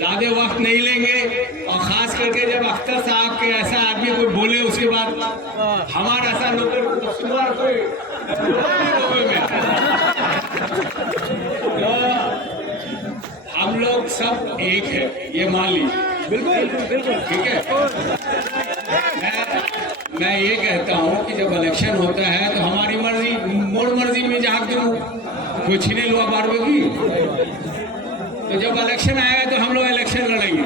ज्यादा वक्त नहीं लेंगे, और खास करके जब अख्तर साहब के ऐसा आदमी कोई बोले उसके बाद हमारा ऐसा लोग हम लोग सब एक है, ये मान लीजिए। बिल्कुल बिल्कुल ठीक है। मैं ये कहता हूँ कि जब इलेक्शन होता है तो हमारी मर्जी, मोड़ मर्जी में जहाँ दूँ, कोई छीने लो बार होगी। तो जब इलेक्शन आएगा तो हम लोग इलेक्शन लड़ेंगे।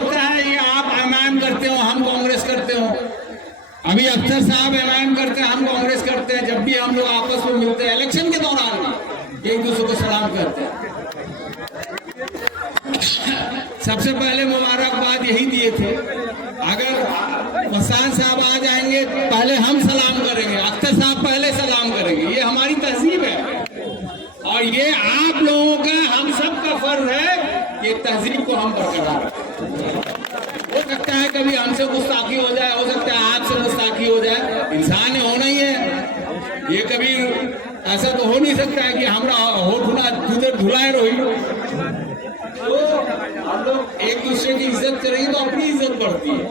होता है ये आप ऐलान करते हो, हम कांग्रेस करते हो। अभी अख्तर साहब ऐलान करते हैं, हम कांग्रेस करते हैं। जब भी हम लोग आपस में मिलते हैं इलेक्शन के दौरान एक दूसरे को सलाम करते हैं। सबसे पहले मुबारकबाद यही दिए थे, अगर मस्तान साहब आ जाएंगे पहले हम सलाम करेंगे, अख्तर साहब पहले सलाम करेंगे। ये हमारी तहजीब है और ये आप लोगों का, हम सब का फर्ज है कि तहजीब को हम बरकरार रखें। हो सकता है कभी हमसे गुस्ताखी हो जाए, हो सकता है आपसे गुस्ताखी हो जाए, इंसान ने होना ही है। ये कभी ऐसा तो हो नहीं सकता है कि हमारा होठ धुलाए रही। तो हम लोग एक दूसरे की इज्जत करेंगे तो अपनी इज्जत बढ़ती है।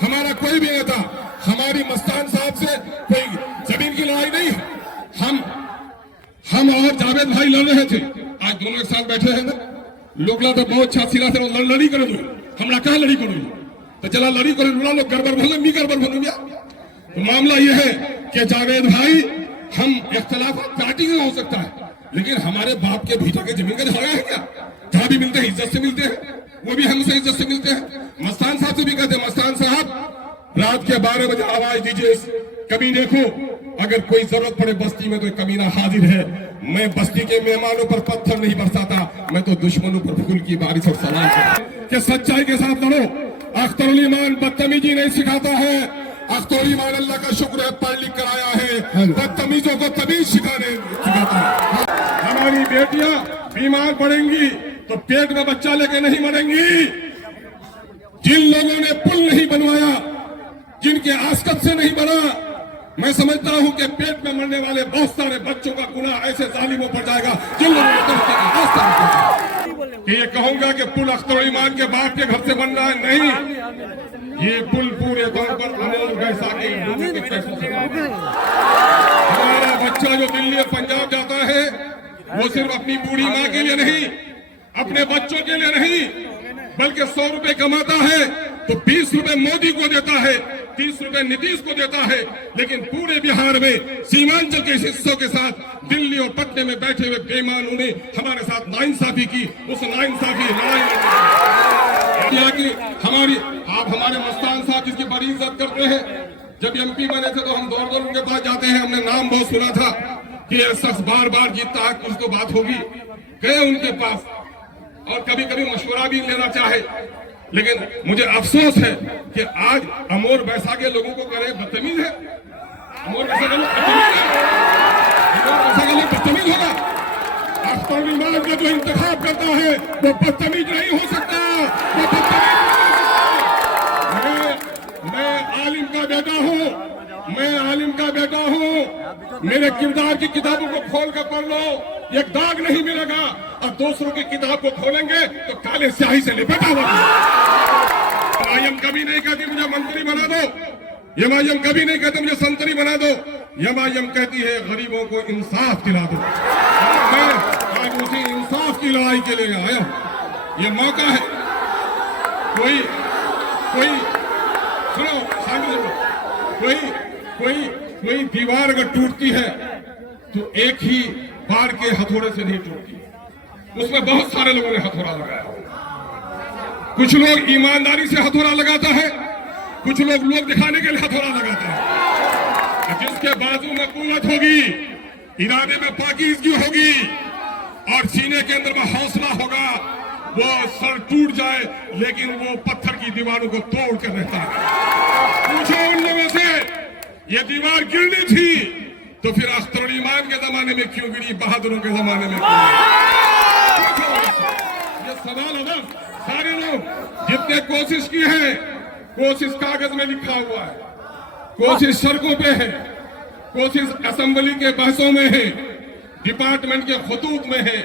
हमारा कोई भी नेता हमारी मस्तान साहब से कोई जमीन की लड़ाई नहीं है। हम और जावेद भाई लड़ रहे थे, आज दोनों एक साथ बैठे हैं ना। लोग तो बहुत छासीरा से लड़ी करो, हमरा कहा लड़ी करो, तो चला लड़ी करो, लोग गड़बड़ भले मी गड़बड़ भलू गया। तो मामला यह है कि जावेद भाई, हम इख्तलाफ पार्टी में हो सकता है, लेकिन हमारे बाप के भीतर के जमीन का झगड़ा है क्या? जहां भी मिलते हैं इज्जत से मिलते हैं, वो भी हमसे इज्जत से मिलते हैं। मस्तान साहब से भी कहते हैं, मस्तान साहब रात के 12 बजे आवाज दीजिए, कभी देखो अगर कोई जरूरत पड़े बस्ती में तो कमीना हाजिर है। मैं बस्ती के मेहमानों पर पत्थर नहीं बरसाता, मैं तो दुश्मनों पर फूल की बारिश और सलाम करता कि सच्चाई के साथ लड़ो। अख्तरुल ईमान बदतमीजी नहीं सिखाता है, अख्तरुल ईमान अल्लाह का शुक्र है पढ़ लिख कर आया है, बदतमीजों को तमीज सिखाता है। हमारी बेटियां बीमार पड़ेंगी तो पेट में बच्चा लेके नहीं मरेंगी। जिन लोगों ने पुल नहीं बनवाया, जिनके आस्कत से नहीं बना, मैं समझता हूं कि पेट में मरने वाले बहुत सारे बच्चों का गुनाह ऐसे जालिमों पर जाएगा जिन लोगों ने ये कहूंगा कि पुल अख्तर ईमान के बाप के घर से बन रहा है, नहीं, ये पुल पूरे तौर पर अमोल वैसा के लोगों के पैसों से। हमारा बच्चा जो दिल्ली और पंजाब जाता है वो सिर्फ अपनी बूढ़ी माँ के लिए नहीं, अपने बच्चों के लिए नहीं, बल्कि 100 रुपए कमाता है तो 20 रुपए मोदी को देता है, 30 रुपए नीतीश को देता है। लेकिन पूरे बिहार में सीमांचल के हिस्सों के साथ दिल्ली और पटना में बैठे हुए बेईमानों ने हमारे साथ नाइंसाफी की। उस नाइंसाफी लड़ाई की आप हमारे मस्तान साहब जिसकी बड़ी इज्जत करते हैं, जब एमपी बने थे तो हम दौड़ उनके पास जाते हैं, हमने नाम बहुत सुना था कि यह शख्स बार बार जीतता है, कुछ तो बात होगी। गए उनके पास और कभी कभी मशवरा भी लेना चाहे, लेकिन मुझे अफसोस है कि आज अमोर वैसा के लोगों को करे बदतमीज है। अमोर वैसा के लोग बदतमीज होगा। अख्तर ईमान का जो इंतखाब करता है वो बदतमीज नहीं हो सकता। मैं आलिम का बेटा हूँ, मेरे किरदार की किताबों को खोल कर पढ़ लो, एक दाग नहीं मिलेगा। और दूसरों की किताब को खोलेंगे तो काले स्याही से लिपटा होगा। एमआईएम कभी नहीं कहती मुझे मंत्री बना दो, एमआईएम कभी नहीं कहते मुझे संतरी बना दो। एमआईएम कहती है गरीबों को इंसाफ दिला दो। मैं आज उसी इंसाफ की लड़ाई के लिए आया हूं। ये मौका है। कोई सुनो, कोई दीवार अगर टूटती है तो एक ही बार के हथौड़े से नहीं टूटती, उसमें बहुत सारे लोगों ने हथौड़ा लगाया। कुछ लोग ईमानदारी से हथौड़ा लगाता है, कुछ लोग दिखाने के लिए हथौड़ा लगाता है। जिसके बाजू में कुव्वत होगी, इरादे में पाकीज़गी होगी और सीने के अंदर में हौसला होगा, वो सर टूट जाए लेकिन वो पत्थर की दीवारों को तोड़ कर रहता है। पूछो उन लोगों से, ये दीवार गिरनी थी तो फिर अख्तर ईमान के जमाने में क्यों गिरी, बहादुरों के जमाने में क्यों? ये सवाल है ना। सारे लोग जितने कोशिश की है, कोशिश कागज में लिखा हुआ है, कोशिश सड़कों पे है, कोशिश असेंबली के बहसों में है, डिपार्टमेंट के खतूत में है,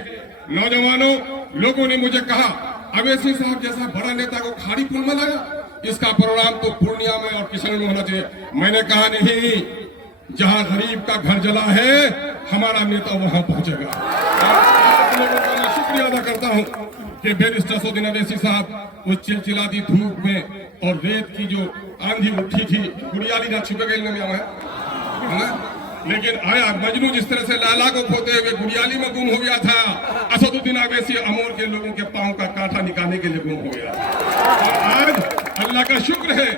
नौजवानों, लोगों ने मुझे कहा अवैसी साहब जैसा बड़ा नेता को खाड़ी पुल में लाया, इसका परिणाम तो पूर्णिया में और किशनगंज में होना चाहिए। मैंने कहा नहीं, जहां गरीब का घर जला है हमारा नेता वहां पहुंचेगा। आप लोगों का मैं शुक्रिया अदा करता हूं कि बैरिस्टर सौदीन अवैसी साहब उस चिलचिलाती धूप में और रेत की जो आंधी उठी थी, गुड़ियाली ना छिपे गई में है ना, लेकिन आया मजनू जिस तरह से लाला को खोते हुए गुड़ियाली में गुम हो गया था, असदुद्दीन अवैसी अमोर के लोगों के पांव का कांटा निकालने के लिए गुम हो गया। और आज अल्लाह का शुक्र है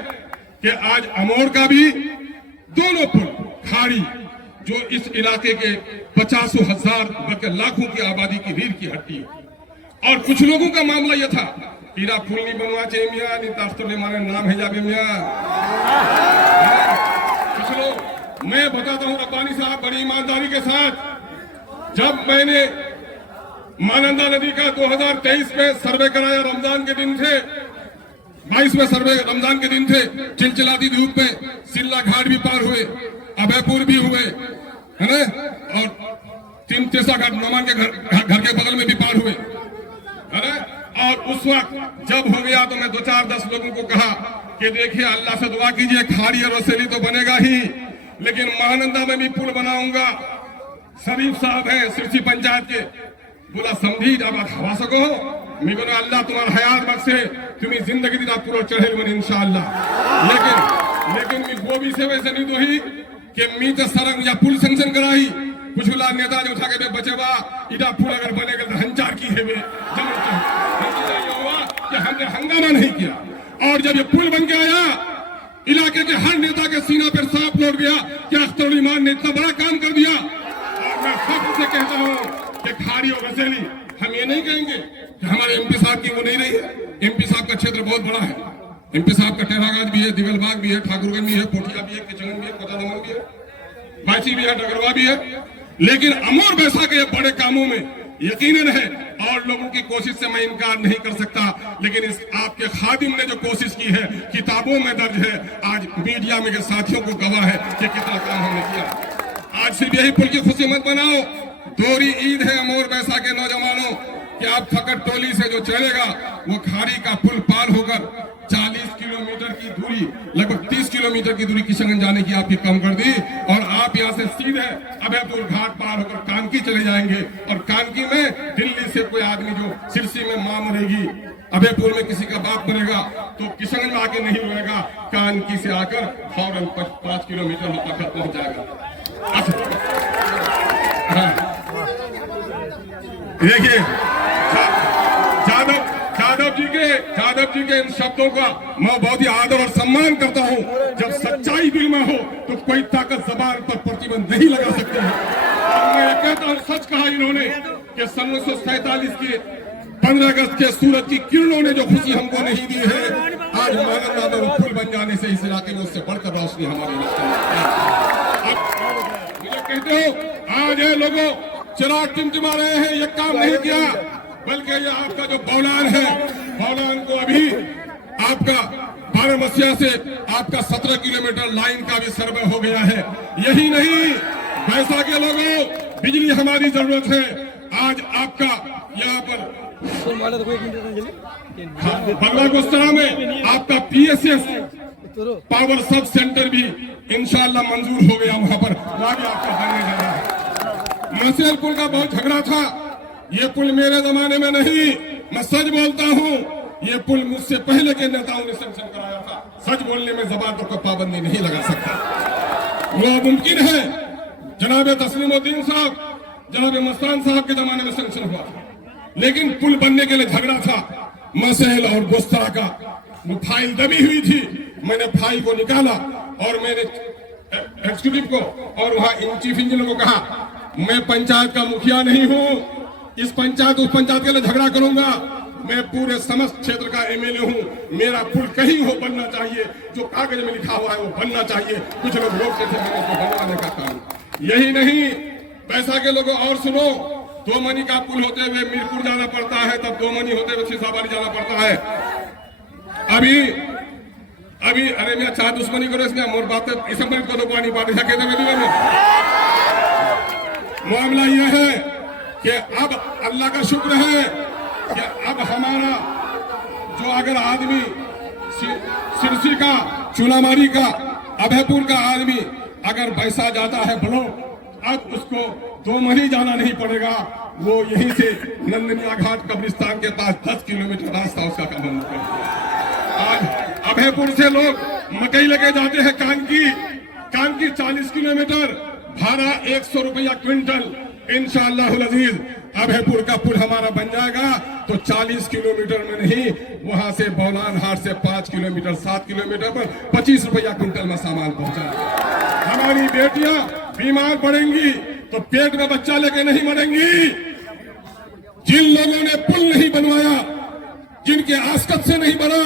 कि आज अमोर का भी दोनों पुल खाड़ी जो इस इलाके के 50,000 बल्कि लाखों की आबादी की रीढ़ की हड्डी है। और कुछ लोगों का मामला यह था, इरा पुल नहीं बनवा चाहिए मियाँ, नहीं तास्तर मारे नाम है जाबे मियाँ। कुछ लोग, मैं बताता हूं रब्बानी साहब बड़ी ईमानदारी के साथ, जब मैंने महानंदा नदी का 2023 में सर्वे कराया, रमजान के दिन थे, 22 में सर्वे रमजान के दिन थे, चिलचिलाती धूप में सिल्ला घाट भी पार हुए, अभयपुर भी हुए, है ना, और तिमतेसा घाट नोमान के घर के बगल में भी पार हुए, है ना। और उस वक्त जब हो गया तो मैं 2-4-10 लोगों को कहा कि देखिए अल्लाह से दुआ कीजिए, खाड़ी और रसेली तो बनेगा ही, लेकिन महानंदा में भी पुल बनाऊंगा। शरीफ साहब हैं सिरसी पंचायत के, बोला समझी जब आप हवा सको मैं बोला अल्लाह तुम्हारा हयात बख्शे, तुम्हें जिंदगी दी पूरा चढ़े बने इंशाअल्लाह। लेकिन वो भी से वैसे नहीं दोही कि मी तो सड़क या पुल सेंक्शन कराई, कुछ नेता जो उठा के बचे बा इटा पुल अगर बनेगा तो हंचार की है वे हुआ कि हमने हंगामा नहीं किया। और जब ये पुल बन के आया, इलाके के हर नेता के सीना पर सांप लौट गया कि अख्तरुल ईमान ने इतना बड़ा काम कर दिया। और मैं फख्र से कहता हूं कि खाड़ी और रसेली हम ये नहीं कहेंगे कि हमारे एमपी साहब की वो नहीं रही है। एमपी साहब का क्षेत्र बहुत बड़ा है, एमपी साहब का टेरागाज भी है, दिगलबाग भी है, ठाकुरगंज भी है, पोठिया भी है, किशनगंज भी है, कोटादमन भी है, बाची भी है, डगरवा भी है। लेकिन अमोर बैसा के बड़े कामों में यकीनन है और लोगों की कोशिश से मैं इनकार नहीं कर सकता, लेकिन इस आपके खादिम ने जो कोशिश की है किताबों में दर्ज है, आज मीडिया में के साथियों को गवाह है कि कितना काम हमने किया। आज सिर्फ यही पुल की खुशी मत बनाओ, दोहरी ईद है अमोर बैसा के नौजवानों कि आप फकत टोली से जो चलेगा वो खाड़ी का पुल पार होकर 40 किलोमीटर की दूरी, लगभग 30 किलोमीटर की दूरी किशनगंज जाने की आपकी कम कर दी, और आप यहाँ से सीधे अभयपुर घाट पार होकर कानकी चले जाएंगे। और कानकी में दिल्ली से कोई आदमी जो सिरसी में मां मरेगी, अभयपुर में किसी का बाप मरेगा, तो किशनगंज में आके नहीं रोएगा, कानकी से आकर फौरन 5 किलोमीटर होकर पहुंच जाएगा। देखिए यादव जी के इन शब्दों का मैं बहुत ही आदर और सम्मान करता हूं। जब सच्चाई दिल में हो तो कोई ताकत जबान पर प्रतिबंध नहीं लगा सकती है। और मैं ये कहता हूं, सच कहा इन्होंने कि सन 1947 के 15 अगस्त के सूरज की किरणों ने जो खुशी हमको नहीं दी है, आज महानंदा में पुल बन जाने से इस इलाके में उससे बढ़कर रोशनी हमारे मुझे कहते हो आज है लोगों चिराग टिमटिमा रहे हैं, ये काम नहीं किया, बल्कि ये आपका जो बौलान है, बौलान को अभी आपका 12 मसीहा से आपका 17 किलोमीटर लाइन का भी सर्वे हो गया है। यही नहीं, बैसा के लोगों बिजली हमारी जरूरत है। आज आपका यहाँ पर बल्लागोस्तरा में आपका PSS पावर सब सेंटर भी इंशाअल्लाह मंजूर हो गया, वहां पर आगे आपका बनने जा रहा है। मसेल पुल का बहुत झगड़ा था, ये पुल मेरे जमाने में नहीं, मैं सच बोलता हूँ, ये पुल मुझसे पहले के नेताओं ने सैंक्शन कराया था। सच बोलने में जबान पर कोई पाबंदी नहीं लगा सकता। वो मुमकिन है जनाब तस्लीमुद्दीन साहब, जनाब मस्तान साहब के जमाने में सैंक्शन हुआ था, लेकिन पुल बनने के लिए झगड़ा था। मसेल और गोस्तरा का वो फाइल दबी हुई थी, मैंने फाइल को निकाला और मैंने एग्जीक्यूटिव को और वहां चीफ इंजीनियर को कहा, मैं पंचायत का मुखिया नहीं हूं, इस पंचायत उस पंचायत के लिए झगड़ा करूंगा, मैं पूरे समस्त क्षेत्र का MLA हूं, मेरा पुल कहीं हो बनना चाहिए, जो कागज में लिखा हुआ है वो बनना चाहिए। कुछ लोग रोकते थे, मैंने उसको बनवाने का काम। यही नहीं, पैसा के लोगों और सुनो, 2 मनी का पुल होते हुए मीरपुर जाना पड़ता है, तब 2 मनी होते हुए सीसाबाड़ी जाना पड़ता है। अभी अरे मैं चाह दुश्मनी करो इसमें मोर बात इस को तो पानी पानी कहते मामला यह है कि अब अल्लाह का शुक्र है कि अब हमारा जो अगर आदमी सिरसी का, चूनामारी का, अभयपुर का आदमी अगर पैसा जाता है बड़ो, अब उसको 2 महीने जाना नहीं पड़ेगा। वो यहीं से नंदनिया घाट कब्रिस्तान के पास 10 किलोमीटर रास्ता उसका कम कर दिया। आज अभयपुर से लोग मकई लेके जाते हैं कानकी 40 किलोमीटर, भाड़ा 100 रुपया क्विंटल। इंशाअल्लाहुल अजीज अभयपुर का पुल हमारा बन जाएगा तो 40 किलोमीटर में नहीं, वहां से बौलान हाट से 5 किलोमीटर 7 किलोमीटर पर 25 रुपया क्विंटल में सामान पहुंचाएगा। हमारी बेटियां बीमार पड़ेंगी तो पेट में बच्चा लेके नहीं मरेंगी। जिन लोगों ने पुल नहीं बनवाया, जिनके आस्कत से नहीं बना,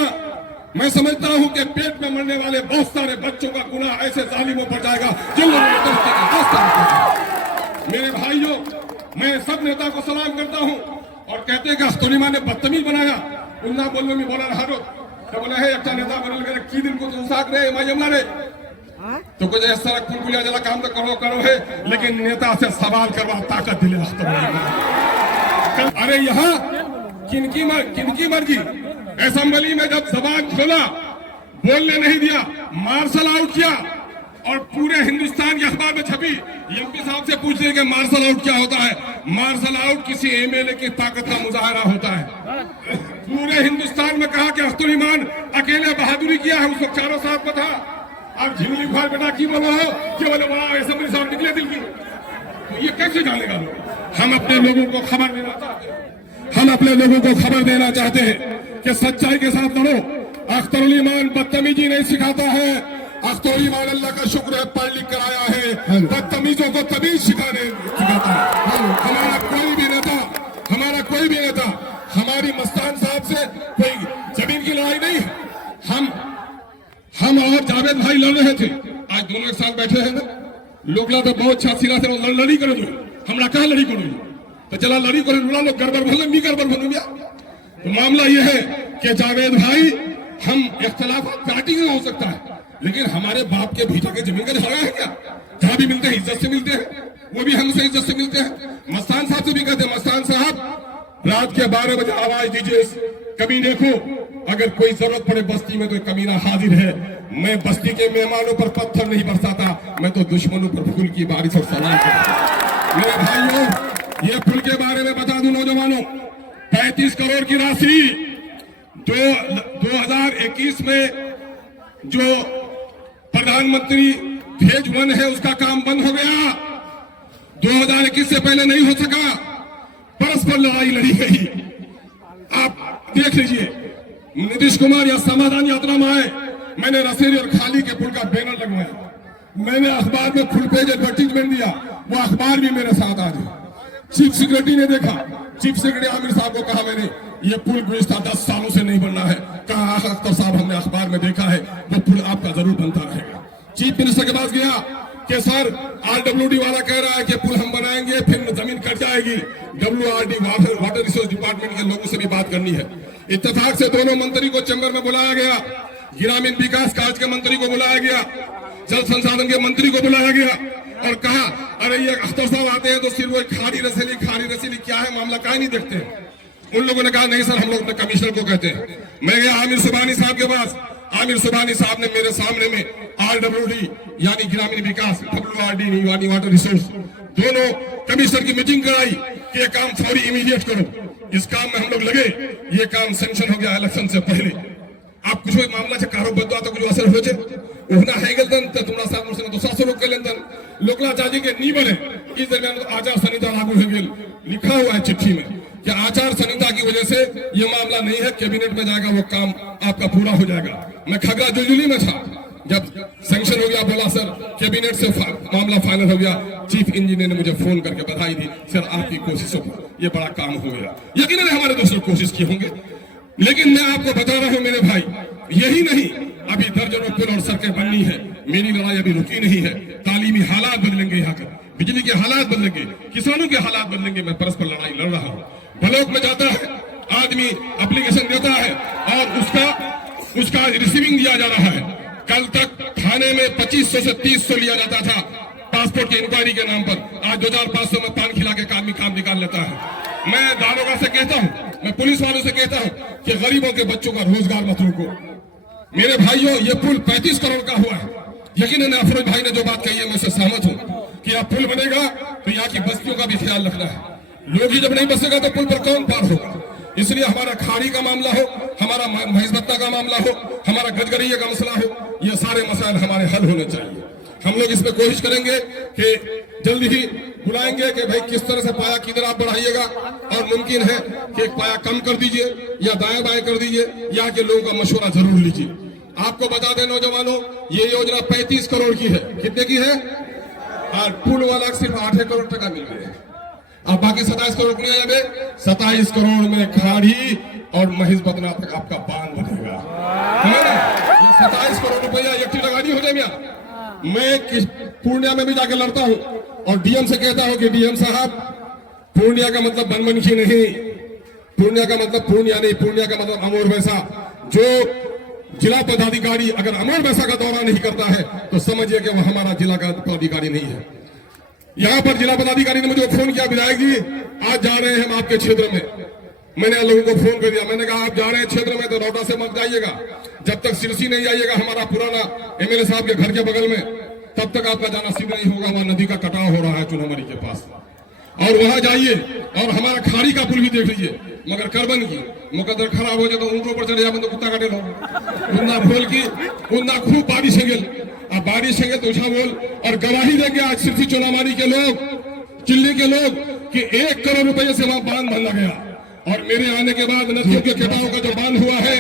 मैं समझता हूं कि पेट में मरने वाले बहुत सारे बच्चों का गुनाह ऐसे जालिमों पर जाएगा जिन लोगों ने तरक्की का रास्ता नहीं। मेरे भाइयों, मैं सब नेता को सलाम करता हूं और कहते हैं कि अस्तोलिमा ने बदतमीज बनाया, उन्ना बोलने में बोला हारो तो बोला है एक नेता बनल गए की दिन को तो साथ रहे मजमला रे तो कुछ इस तरह कुलकुलिया जला काम तो करो है, लेकिन नेता से सवाल करवा ताकत दिले। अरे यहाँ किनकी मर्जी, असेंबली में जब जबान खोला बोलने नहीं दिया, मार्शल आउट किया और पूरे हिंदुस्तान के अखबार में छपी। एमपी साहब से पूछ रहे कि मार्शल आउट क्या होता है? मार्शल आउट किसी एमएलए की ताकत का मुजाहरा होता है। पूरे हिंदुस्तान में कहा कि अख्तुल अकेले बहादुरी किया है, उसको चारों साथ में था। अब झिंगली खाल बेटा की बोलो हो कि बोले बड़ा असेंबली साहब निकले दिल की, तो ये कैसे जानेगा लोग? हम अपने लोगों को खबर देना चाहते हैं, हम अपने लोगों को खबर देना चाहते हैं कि सच्चाई के साथ लड़ो। अख्तरुल ईमान बदतमीजी नहीं सिखाता है। अख्तरुल ईमान अल्लाह का शुक्र है पढ़ लिख कर आया है, बदतमीजों को तमीज सिखाता है। हमारा कोई भी नेता हमारी मस्तान साहब से कोई जमीन की लड़ाई नहीं है। हम और जावेद भाई लड़ रहे थे, आज दोनों एक साथ बैठे हैं ना। लोग तो बहुत छासीरा से लड़ी करो, हमरा कहा लड़ी करो तो चला लड़ी करो, लुड़ा लोग गड़बड़ भले मी गड़बड़ भलू गया। तो मामला यह है कि जावेद भाई, हम इख्तलाफ पार्टी में हो सकता है, लेकिन हमारे बाप के भीतर के जमीन का झगड़ा है क्या? जहां भी मिलते हैं इज्जत से मिलते हैं, वो भी हमसे इज्जत से मिलते हैं। मस्तान साहब से भी कहते हैं, मस्तान साहब रात के 12 बजे आवाज दीजिए, कभी देखो अगर कोई जरूरत पड़े बस्ती में तो कमीना हाजिर है। मैं बस्ती के मेहमानों पर पत्थर नहीं बरसाता, मैं तो दुश्मनों पर फूल की बारिश और सलाम करता। मेरे भाइयों, ये पुल के बारे में बता दूं नौजवानों, 35 करोड़ की राशि 2021 में जो प्रधानमंत्री फेज 1 है उसका काम बंद हो गया। 2021 से पहले नहीं हो सका, परस्पर लड़ाई लड़ी गई। आप देख लीजिए, नीतीश कुमार या समाधान यात्रा में आए, मैंने रसेरी और खाली के पुल का बैनर लगवाया, मैंने अखबार में फुल पेज एडवर्टीजमेंट दिया, वो अखबार भी मेरे साथ आ गया। चीफ सेक्रेटरी ने देखा, चीफ सेक्रेटरी आमिर साहब को कहा मैंने, ये पुल गुज़िश्ता 10 सालों से नहीं बनना है। कहा अख्तर साहब हमने अखबार में देखा है, वो पुल आपका जरूर बनता रहेगा। चीफ मिनिस्टर के पास गया कि सर RWD वाला कह रहा है कि पुल हम बनाएंगे फिर जमीन कट जाएगी। WRD वाटर रिसोर्स डिपार्टमेंट के लोगों से भी बात करनी है। इत्तेफाक से दोनों मंत्री को चैम्बर में बुलाया गया, ग्रामीण विकास कार्य के मंत्री को बुलाया गया, जल संसाधन के मंत्री को बुलाया गया और कहा अरे ये अख्तर साहब आते हैं तो सिर्फ वो खारी रसीली क्या है मामला का नहीं देखते हैं। उन लोगों ने कहा नहीं सर, हम लोग अपने कमिश्नर को कहते हैं। मैं गया आमिर सुबहानी साहब के पास, आमिर सुबहानी साहब ने मेरे सामने में RWD यानी ग्रामीण विकास, WRD यानी वाटर रिसोर्स, दोनों कमिश्नर की मीटिंग कराई कि ये काम फौरी इमीडिएट करो। इस काम में हम लोग लगे, ये काम सैंक्शन हो गया इलेक्शन से पहले। आप कुछ मामला से कारो बदवा तो कुछ असर हो छे उहना है गलतन तो तुमरा साथ मुझसे तो सासो लोग कलेंतन लोकला चाची के नी बने। इस दरमियान तो आचार संहिता लागू हो गई, लिखा हुआ है चिट्ठी में कि आचार संहिता की वजह से ये मामला नहीं है, कैबिनेट में जाएगा, वो काम आपका पूरा हो जाएगा। मैं खगड़ा जुलजुली में था, जब सैंक्शन हो गया बोला सर कैबिनेट से मामला फाइनल हो गया। चीफ इंजीनियर ने मुझे फोन करके बधाई दी, सर आपकी कोशिशों पर ये बड़ा काम हो गया। यकीनन हमारे दोस्त लोग कोशिश किए होंगे, लेकिन मैं आपको बता रहा हूं मेरे भाई, यही नहीं अभी दर्जनों पुल और सड़कें बननी है। मेरी लड़ाई अभी रुकी नहीं है। तालीमी हालात बदलेंगे, यहाँ का बिजली के हालात बदलेंगे, किसानों के हालात बदलेंगे। मैं परस्पर लड़ाई लड़ रहा हूँ। ब्लॉक में जाता है आदमी, एप्लीकेशन देता है और उसका रिसीविंग दिया जा रहा है। कल तक थाने में 2500 से 3000 लिया जाता था पासपोर्ट की इंक्वायरी के नाम पर, आज 2500 में पान खिला के एक आदमी काम निकाल लेता है। मैं दारोगा से कहता हूँ, मैं पुलिस वालों से कहता हूँ कि गरीबों के बच्चों का रोजगार मत रोको। मेरे भाइयों, ये पुल 35 करोड़ का हुआ है। यकीनन अफरोज भाई ने जो बात कही है मैं उससे सहमत हूँ कि अब पुल बनेगा तो यहाँ की बस्तियों का भी ख्याल रखना है। लोग ही जब नहीं बसेगा तो पुल पर कौन पार होगा। इसलिए हमारा खाड़ी का मामला हो, हमारा महिजबत्ता का मामला हो, हमारा गदगरिया का मसला हो, ये सारे मसाइल हमारे हल होने चाहिए। हम लोग इसमें कोशिश करेंगे कि जल्दी ही बुलाएंगे कि भाई किस तरह से पाया किधर आप बढ़ाइएगा, और मुमकिन है कि एक पाया कम कर दीजिए या दाएं बाएं कर दीजिए। यहाँ के लोगों का मशवरा जरूर लीजिए। आपको बता दें नौजवानों, ये योजना 35 करोड़ की है। कितने की है? और पुल वाला सिर्फ 8 करोड़ टका मिल रहे हैं। अब बाकी 27 करोड़ नहीं आए। 27 करोड़ में खाड़ी और महिजबतना तक आपका बांध बनेगा, है ना? ये 27 करोड़ रुपया एक लगानी हो जाएगा। मैं पूर्णिया में भी जाकर लड़ता हूँ और डीएम से कहता हूँ कि डीएम साहब, पूर्णिया का मतलब बनमनखी नहीं, पूर्णिया का मतलब पूर्णिया नहीं, पूर्णिया का मतलब अमोर वैसा। जो जिला पदाधिकारी अगर अमोर वैसा का दौरा नहीं करता है तो समझिए कि वो हमारा जिला का पदाधिकारी नहीं है। यहाँ पर जिला पदाधिकारी ने मुझे फोन किया, विधायक जी आज जा रहे हैं हम आपके क्षेत्र में। मैंने लोगों को फोन कर दिया, मैंने कहा आप जा रहे हैं क्षेत्र में तो रौटा से मत जाइएगा, जब तक सिरसी नहीं आइएगा हमारा पुराना एमएलए साहब के घर के बगल में, तब तक आपका जाना सिद्ध नहीं होगा। वहां नदी का कटाव हो रहा है चुनामरी के पास, और वहां जाइए और हमारा खाड़ी का पुल भी देख लीजिए। मगर करबन की मुकद्दर खराब हो जाए तो ऊंटों पर चढ़े जाए तो कुत्ता काटे लो। उन्ना बोल की उन्ना खूब बारिश है गेल, अब बारिश है तो उछा बोल और गवाही देंगे आज सिरसी चुनामारी के लोग, चिल्ली के लोग कि 1 करोड़ रुपए से वहां बांध बंधा गया। और मेरे आने के बाद नदियों के कटाव का जो बांध हुआ है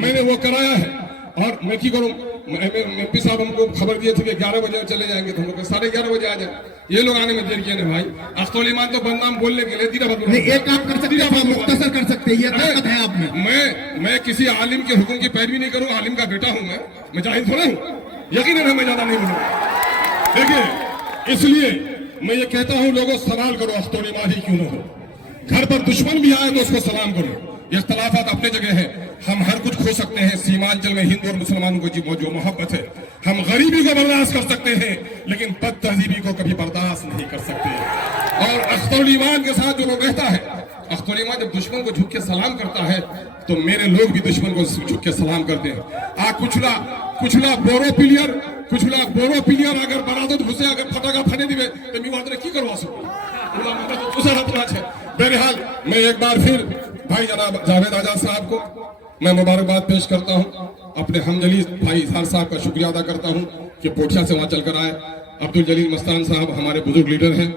मैंने वो कराया है। और मैं की करूं, एमपी साहब हमको खबर दिए थे कि 11 बजे चले जाएंगे, तो हम लोग 11:30 बजे आ जाए। ये लोग आने में देर किए ना भाई। अख्तौल ईमान तो बदनाम बोलने के लिए एक काम कर सकते हैं, मुख्तसर कर सकते हैं, ये ताकत है आप में। मैं किसी आलिम के हुक्म की पैरवी नहीं करूं। आलिम का बेटा हूं मैं जाहिल थोड़ा हूं। यकीनन है मैं ज्यादा नहीं बोलूंगा। देखिए, इसलिए मैं ये कहता हूं लोगों सवाल करो, अख्तौल ईमान ही क्यों ना हो। घर पर दुश्मन भी आए तो उसको सलाम करो। इख्तलाफात अपने जगह है, हम हर कुछ खो सकते हैं। सीमांचल में हिंदू और मुसलमानों को जो मोहब्बत है, हम गरीबी को बर्दाश्त कर सकते हैं लेकिन बद तहजीबी को कभी बर्दाश्त नहीं कर सकते। और अख्तौल ईमान के साथ जो लोग रहता है, अख्तौल ईमान जब दुश्मन को झुक के सलाम करता है तो मेरे लोग भी दुश्मन को झुक के सलाम करते हैं। कुछला बोरो पिलियर अगर बरादत घुसे अगर फटाका फटे दिवे तो मैं की करवा सकूं। बहरहाल मैं एक बार फिर भाई जनाब जावेद आजाद साहब को मैं मुबारकबाद पेश करता हूं। अपने हमजली भाई इजहार साहब का शुक्रिया अदा करता हूं कि पोठिया से वहां चलकर आए। अब्दुल जलील मस्तान साहब हमारे बुजुर्ग लीडर हैं।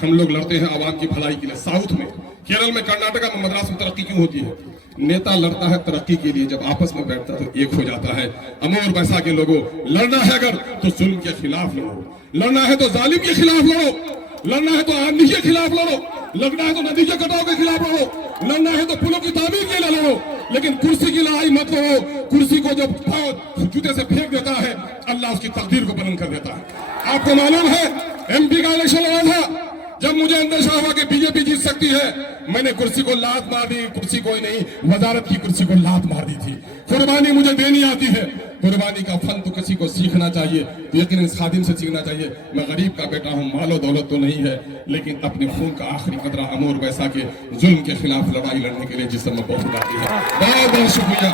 हम लोग लड़ते हैं आवाम की भलाई के लिए। साउथ में, केरल में, कर्नाटका में, मद्रास में तरक्की क्यों होती है? नेता लड़ता है तरक्की के लिए, जब आपस में बैठता है तो एक हो जाता है। अमोर वैसा के लोगों, लड़ना है अगर तो जुल्म के खिलाफ लड़ो, लड़ना है तो जालिम के खिलाफ लड़ो, लड़ना है तो आंधी के खिलाफ लड़ो, लड़ना है तो नदी के कटाव के खिलाफ लड़ो, लड़ना है तो पुलों की तामीर के लिए लड़ो, लेकिन कुर्सी की लड़ाई मत लड़ो। कुर्सी को जब जूते से फेंक देता है अल्लाह उसकी तकदीर को बुलंद कर देता है। आपको मालूम है एमपी का इलेक्शन लड़ा था, जब मुझे अंदेशा हुआ कि बीजेपी जीत सकती है, मैंने कुर्सी को लात मार दी। कुर्सी कोई नहीं, वजारत की कुर्सी को लात मार दी थी। कुर्बानी मुझे देनी आती है, कुर्बानी का फन तो किसी को सीखना चाहिए, तो यकीन इस खादिम से सीखना चाहिए। मैं गरीब का बेटा हूँ, मालो दौलत तो नहीं है, लेकिन अपने खून का आखिरी कतरा अमोर वैसा के जुल्म के खिलाफ लड़ाई लड़ने के लिए जिसमें बहुत आती है। बहुत बहुत शुक्रिया।